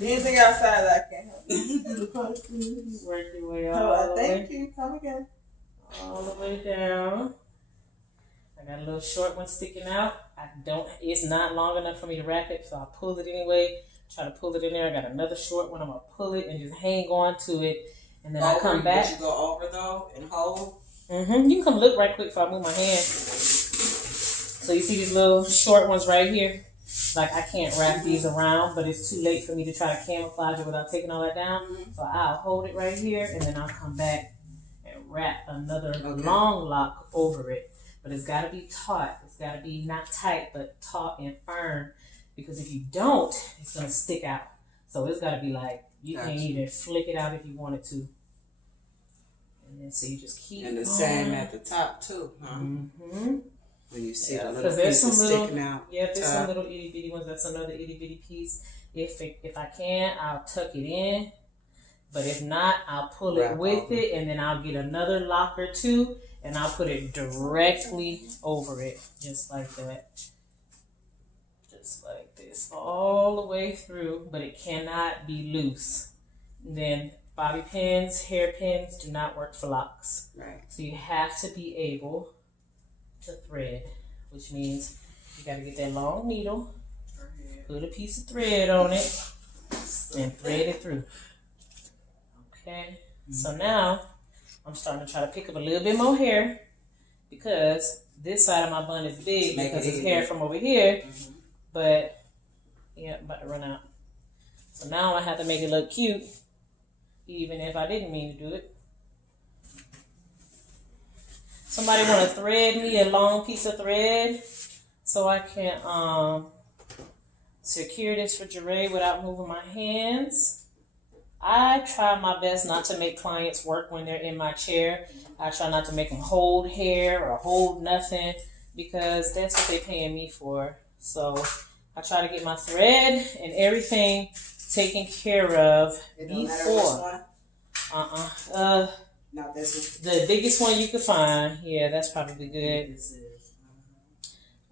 Anything outside that I can't help. Work your way all the way. Thank you. Come again. All the way down. I got a little short one sticking out. It's not long enough for me to wrap it, so I pull it anyway. Try to pull it in there. I got another short one. I'm going to pull it and just hang on to it. And then I come back. But you go over though and hold? Mm-hmm. You can come look right quick before I move my hand. So you see these little short ones right here? Like I can't wrap these around, but it's too late for me to try to camouflage it without taking all that down. So I'll hold it right here and then I'll come back and wrap another long lock over it. But it's got to be taut. It's got to be not tight, but taut and firm. Because if you don't, it's going to stick out. So it's got to be like, you can't even flick it out if you wanted to. And then so you just keep And the same at the top too, huh? Mm-hmm. When you see the little pieces sticking out. Yeah, there's some little itty bitty ones. That's another itty bitty piece. If I can, I'll tuck it in. But if not, I'll pull it with it, and then I'll get another lock or two, and I'll put it directly over it, just like that. Just like this, all the way through, but it cannot be loose. And then bobby pins, hairpins do not work for locks. Right. So you have to be able to thread, which means you got to get that long needle, put a piece of thread on it, and thread it through. Okay, so now I'm starting to try to pick up a little bit more hair because this side of my bun is big because it's hair from over here, but yeah, I'm about to run out. So now I have to make it look cute, even if I didn't mean to do it. Somebody want to thread me a long piece of thread so I can secure this for Jeray without moving my hands. I try my best not to make clients work when they're in my chair. I try not to make them hold hair or hold nothing because that's what they're paying me for. So I try to get my thread and everything taken care of before. Not this one. The biggest one you could find. Yeah, that's probably good.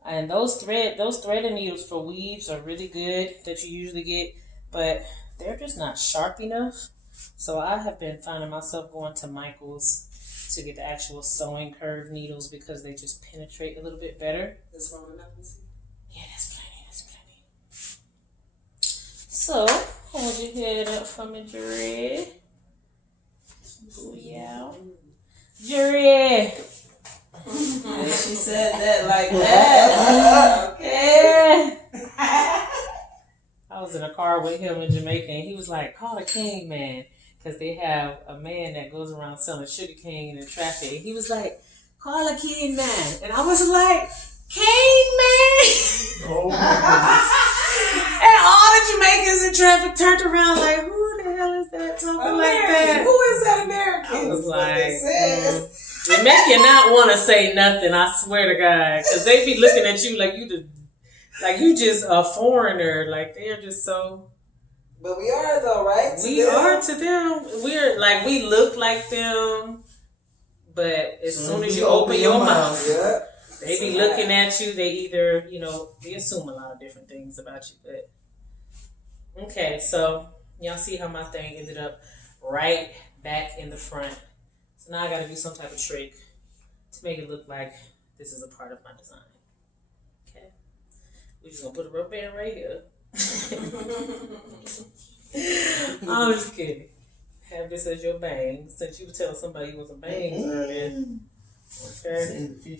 And those threading needles for weaves are really good that you usually get, but they're just not sharp enough. So I have been finding myself going to Michael's to get the actual sewing curve needles because they just penetrate a little bit better. That's long enough. Yeah, that's plenty. So hold your head up for me, Jerry. Yeah, Jerry. She said that like that. Okay. I was in a car with him in Jamaica, and he was like, call the King Man, because they have a man that goes around selling sugar cane in traffic. And he was like, call the King Man. And I was like, King Man? Oh, and all the Jamaicans in traffic turned around like, who the hell is that talking American. like that? Who is that American? I was like, it make you not want to say nothing, I swear to God, because they be looking at you like you just a foreigner. Like they're just so. But we are though, right? We are to them. We're like we look like them, but as soon as you open your mouth, they be looking at you. They either they assume a lot of different things about you. But okay, so y'all see how my thing ended up right back in the front. So now I got to do some type of trick to make it look like this is a part of my design. Okay. We're just going to put a rubber band right here. I'm just kidding. Have this as your bang, since you were telling somebody you was a bang earlier. Okay.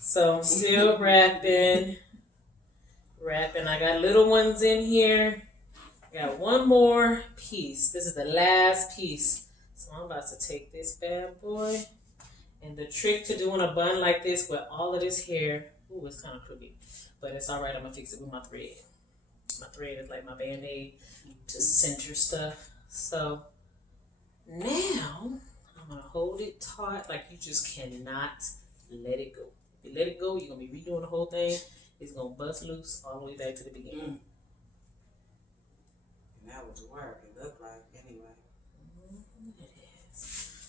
So I'm still wrapping. I got little ones in here. I got one more piece. This is the last piece. So I'm about to take this bad boy. And the trick to doing a bun like this with all of this hair, ooh, it's kind of crooked, but it's all right. I'm going to fix it with my thread. My thread is like my Band-Aid to center stuff. So now I'm going to hold it taut like you just cannot let it go. If you let it go, you're going to be redoing the whole thing. It's going to bust loose all the way back to the beginning. And that was work. It looked like anyway. It is.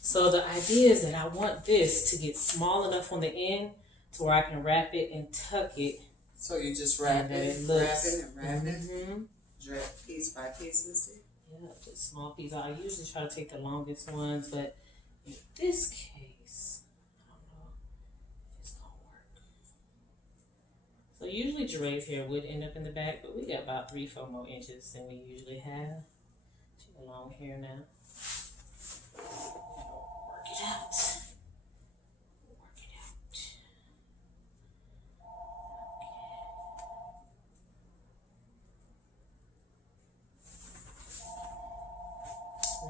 So the idea is that I want this to get small enough on the end to where I can wrap it and tuck it. So you just wrap it, wrap it. Dress piece by piece, sister. Yeah, just small pieces. I usually try to take the longest ones, but in this case, I don't know if it's gonna work. So usually Jeray's hair would end up in the back, but we got about 3-4 more inches than we usually have. She got long hair now. Work it out. Work it out. Okay.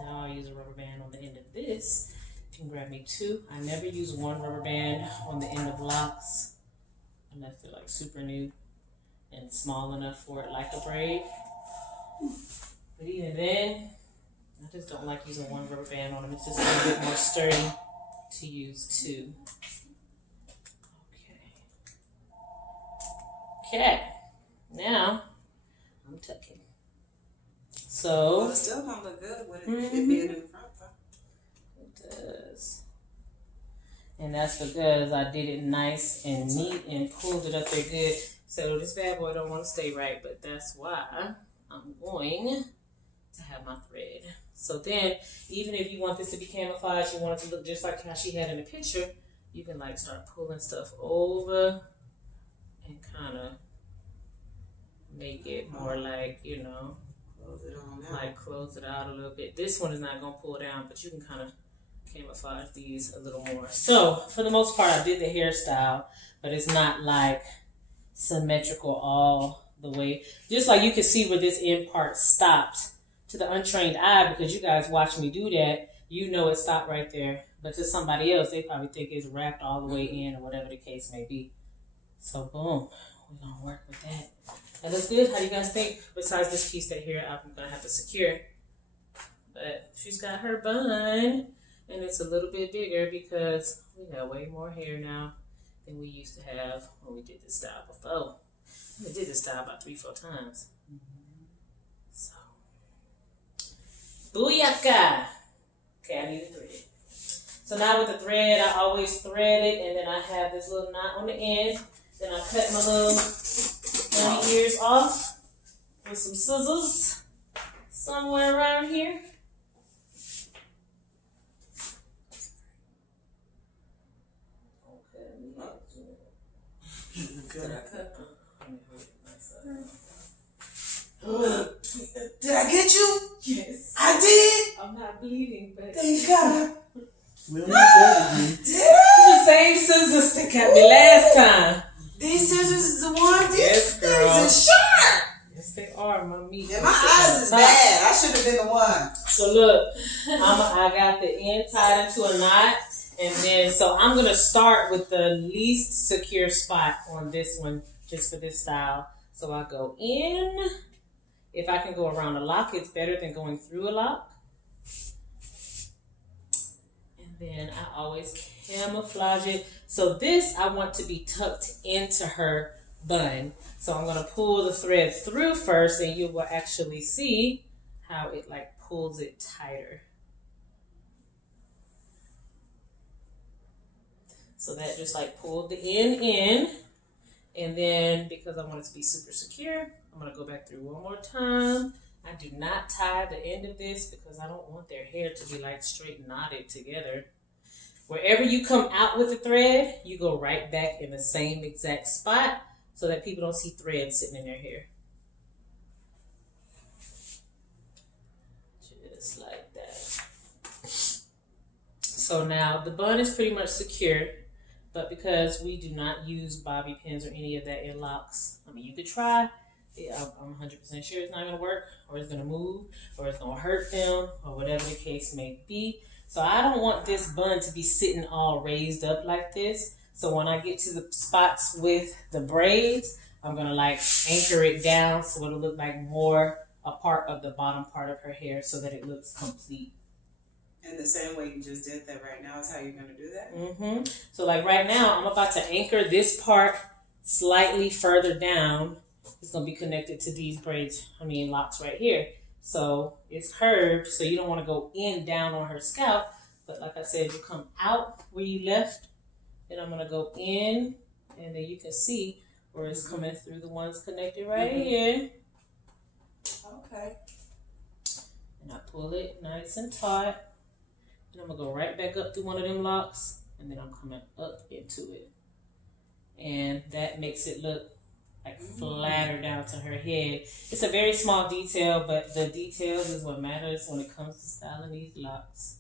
Now I'll use a rubber band on the end of this. You can grab me 2. I never use 1 rubber band on the end of locks unless they're like super new and small enough for it like a braid. But even then, I just don't like using 1 rubber band on them. It's just a little bit more sturdy to use 2. Okay. Now, I'm tucking. So. Well, it still gonna look good with it being in the front, though. It does. And that's because I did it nice and neat and pulled it up there good. So this bad boy don't want to stay right, but that's why I'm going to have my thread. So then, even if you want this to be camouflage, you want it to look just like how she had in the picture, you can like start pulling stuff over and kind of make it more like, you know, close it on out. like close it out a little bit. This one is not going to pull down, but you can kind of camouflage these a little more. So for the most part, I did the hairstyle, but it's not like symmetrical all the way. Just like you can see where this end part stopped to the untrained eye, because you guys watch me do that, you know it stopped right there. But to somebody else, they probably think it's wrapped all the way in or whatever the case may be. So boom, we're going to work with that. That looks good. How do you guys think? Besides this piece that here I'm going to have to secure. But she's got her bun, and it's a little bit bigger because we got way more hair now than we used to have when we did this style before. We did this style about 3-4 times. So, booyaka! Okay, I need a thread. So now with the thread, I always thread it, and then I have this little knot on the end. Then I cut my little bunny ears off with some scissors somewhere around here. Did I cut? Did I get you? Yes. I did. I'm not bleeding, but Thank God. We'll need that again. Did I? the same scissors that got me last time. These scissors is the ones. Yes, These girl. things are sharp. Yes, they are, my meat. Yeah, my eyes is bad. I should have been the one. So look, I got the end tied into a knot, and then so I'm gonna start with the least secure spot on this one, just for this style. So I go in. If I can go around a lock, it's better than going through a lock. And then I always camouflage it. So this I want to be tucked into her bun. So I'm gonna pull the thread through first, and you will actually see how it like pulls it tighter. So that just like pulled the end in. And then because I want it to be super secure, I'm gonna go back through one more time. I do not tie the end of this because I don't want their hair to be like straight knotted together. Wherever you come out with the thread, you go right back in the same exact spot so that people don't see thread sitting in their hair. Just like that. So now the bun is pretty much secure, but because we do not use bobby pins or any of that in locks, I mean, you could try. I'm 100% sure it's not going to work, or it's going to move, or it's going to hurt them, or whatever the case may be. So I don't want this bun to be sitting all raised up like this. So when I get to the spots with the braids, I'm going to like anchor it down so it'll look like more a part of the bottom part of her hair so that it looks complete. And the same way you just did that right now is how you're going to do that? Mm-hmm. So like right now, I'm about to anchor this part slightly further down. It's going to be connected to these braids, locks right here. So it's curved, so you don't want to go in down on her scalp. But like I said, you come out where you left, and I'm going to go in, and then you can see where it's coming through the ones connected right here. Okay. And I pull it nice and taut. And I'm going to go right back up through one of them locks. And then I'm coming up into it. And that makes it look like flatter down to her head. It's a very small detail, but the details is what matters when it comes to styling these locks.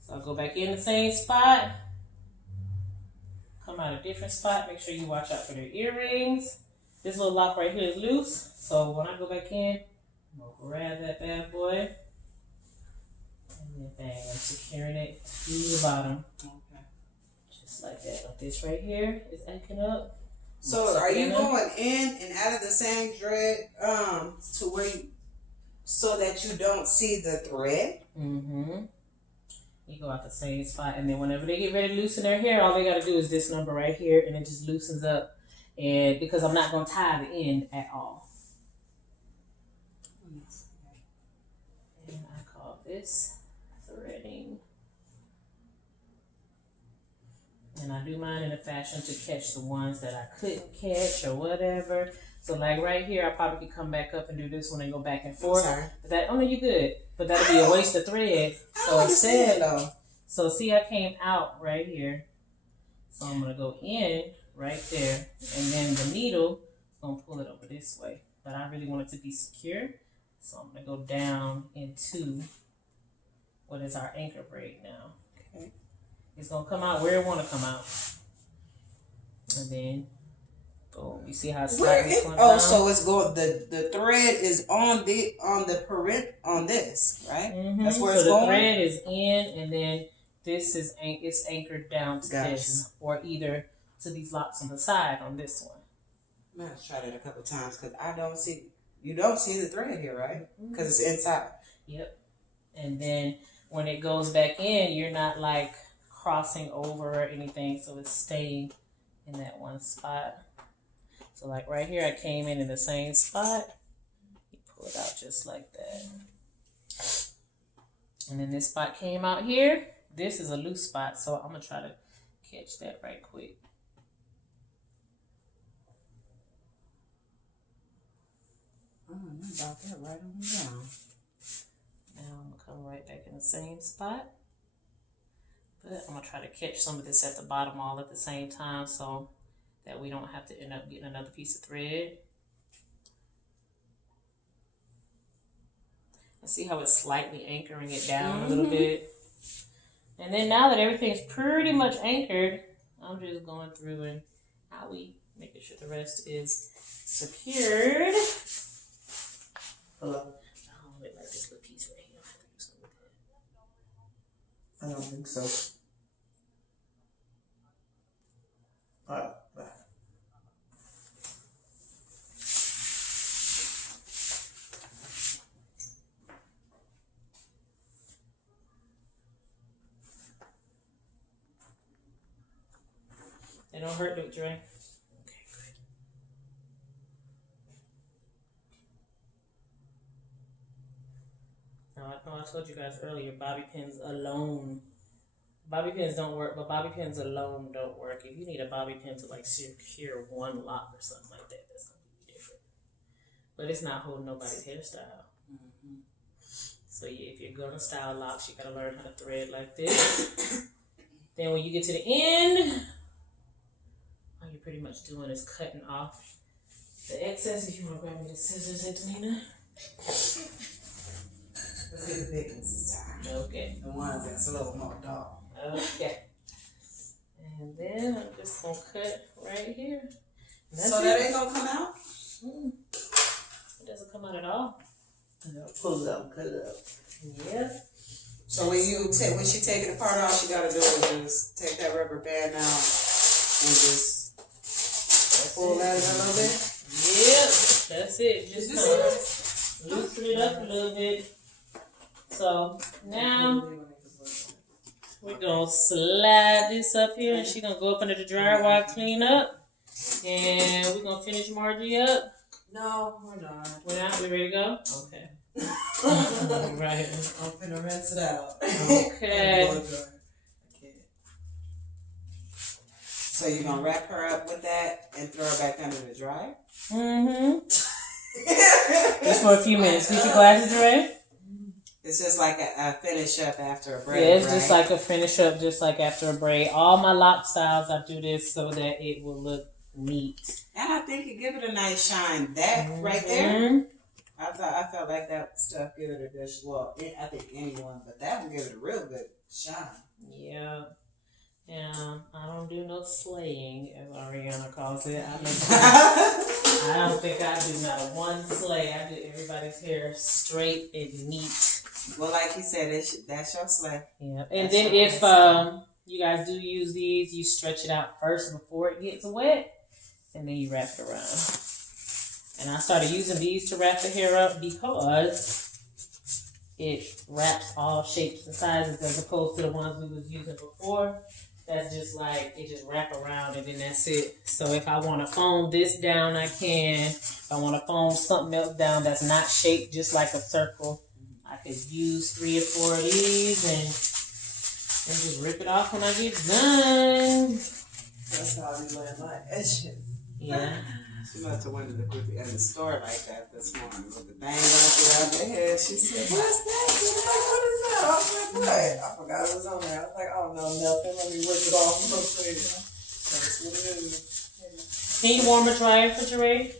So I'll go back in the same spot. Come out a different spot. Make sure you watch out for their earrings. This little lock right here is loose. So when I go back in, I'm going to grab that bad boy. And then bang, I'm securing it to the bottom. Okay. Just like that. This right here is anchored up. So are you going in and out of the same thread to where you, so that you don't see the thread? Mm-hmm. You go out the same spot, and then whenever they get ready to loosen their hair, all they got to do is this number right here, and it just loosens up. And because I'm not going to tie the end at all. And I call this threading. And I do mine in a fashion to catch the ones that I couldn't catch or whatever. So like right here, I probably could come back up and do this one and go back and forth. But that, oh no, you're good. But that'll be a waste of thread. So instead, so see, I came out right here. So I'm gonna go in right there, and then the needle is gonna pull it over this way. But I really want it to be secure, so I'm gonna go down into what is our anchor braid now. Okay, it's gonna come out where it want to come out, and then. Oh, you see how it's slightly down? So it's going. The thread is on this, right? Mm-hmm. That's where so it's the going. thread is in, and then this is it's anchored down to this, or either to these locks on the side on this one. I'm gonna try that a couple times because I don't see. You don't see the thread here, right? Because it's inside. Yep. And then when it goes back in, you're not like crossing over or anything, so it's staying in that one spot. So like right here, I came in the same spot. You pull it out just like that. And then this spot came out here. This is a loose spot, so I'm going to try to catch that right quick. Oh, you got that right on down. Now I'm going to come right back in the same spot. But I'm going to try to catch some of this at the bottom all at the same time, so that we don't have to end up getting another piece of thread. And see how it's slightly anchoring it down a little bit. And then now that everything's pretty much anchored, I'm just going through and making sure the rest is secured. Hello? Oh, wait, like this little piece right here. I don't think so. Alright, bye. They don't hurt, do it, Dre. Okay, good. Now, I know I told you guys earlier, bobby pins alone. Bobby pins don't work, but bobby pins alone don't work. If you need a bobby pin to like secure one lock or something like that, that's going to be different. But it's not holding nobody's hairstyle. Mm-hmm. So if you're going to style locks, you got to learn how to thread like this. Then when you get to the end, all you're pretty much doing is cutting off the excess. If you want to grab me the scissors, Antonina. Let's get the big ones this time. Okay. The ones that's a little more dull. Okay. And then I'm just going to cut right here. So that ain't going to come out? It doesn't come out at all. Pull it out, cut it out. Yep. So when she taking the part off, she got to do is just take that rubber band out and just pull that in a little bit? Yep. That's it. Just kind of loosen it up a little bit. So now we're going to slide this up here, and she's going to go up under the dryer while I clean up. And we're going to finish Margie up. No, we're not. We're not? We ready to go? Okay. Right. I'm finna rinse it out. Okay. So you're going to wrap her up with that and throw her back under the dryer? Mm-hmm. Just for a few minutes. Get your glasses, Ray. It's just like a finish up after a braid, Yeah, it's right? just like a finish up, just like after a braid. All my lock styles, I do this so that it will look neat. And I think it give it a nice shine. That right there, I felt like that stuff give it a good, well, I think anyone, but that would give it a real good shine. Yeah. Yeah, I don't do no slaying, as Ariana calls it. I don't think I do not a one slay. I do everybody's hair straight and neat. Well, like you said, that's your slay. Yeah, and then if you guys do use these, you stretch it out first before it gets wet, and then you wrap it around. And I started using these to wrap the hair up because it wraps all shapes and sizes as opposed to the ones we was using before. That's just like, it just wrap around and then that's it. So if I want to foam this down, I can. If I want to foam something else down that's not shaped just like a circle, I could use 3 or 4 of these and just rip it off when I get done. That's how I be wearing my edges. Yeah. She must have went in the store like that this morning with the bang around her head. She said, "What's that?" She was like, "What is that?" I was like, "What?" I forgot it was on there. I was like, "Oh no, nothing. Let me rip it off real quick." That's what it is. Can you warm a dry refrigerator?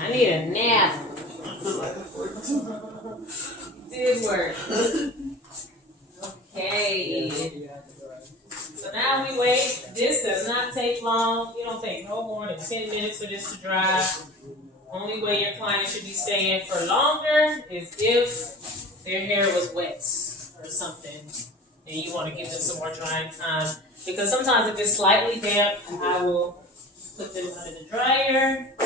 I need a nap. Did work. Okay. So now we wait. This does not take long. You don't take no more than 10 minutes for this to dry. Only way your client should be staying for longer is if their hair was wet or something and you want to give them some more drying time. Because sometimes if it's slightly damp, I will put them under the dryer.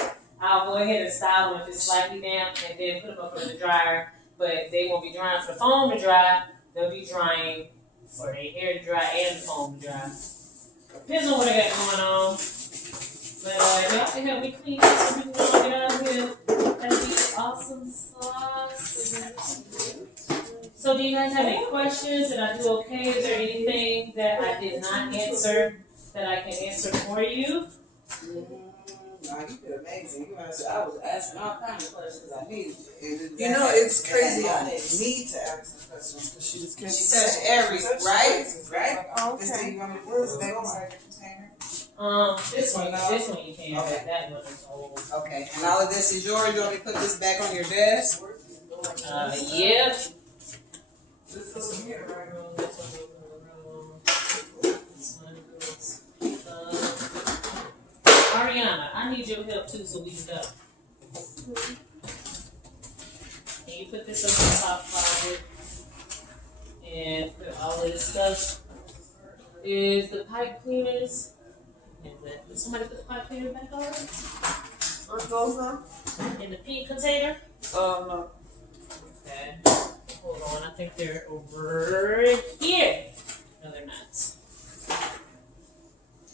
I'll go ahead and style them if it's slightly damp and then put them up under the dryer. But they won't be drying for the foam to dry. They'll be drying for their hair to dry and the foam to dry. Depends on what I got going on. But y'all can help me clean this so we can go get out of here and eat awesome sauce. So do you guys have any questions? Did I do okay? Is there anything that I did not answer that I can answer for you? No, you did amazing. You answered. I was asking all kinds of questions I needed. You know, it's crazy. I didn't need to ask the questions because she was She touched every, right? Right? Oh, This okay. thing you want me to put this back inside the container? This one you can. Okay. That one is old. Okay. And all of this is yours. You want me to put this back on your desk? Yep. Ariana, I need your help too so we can go. Can you put this up in the top closet and put all of this stuff? Is the pipe cleaners? Did somebody put the pipe cleaner back on? What goes on? In the pink container? No. Okay. Hold on, I think they're over here. No, they're not.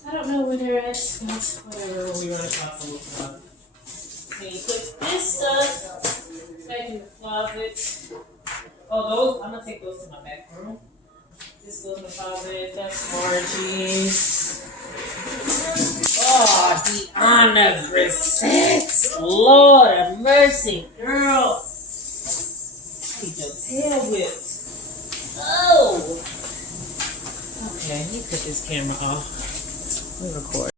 I don't know where they're at, but whatever, when we run across them, we'll talk. Can you put this stuff back in the closet? Oh, those, I'm gonna take those to my back room. This goes in the closet, that's Margie's. Oh, Deanna Grisette. Lord have mercy, girl. Keep your tail whipped. Oh. Okay, let me put this camera off. Let me record.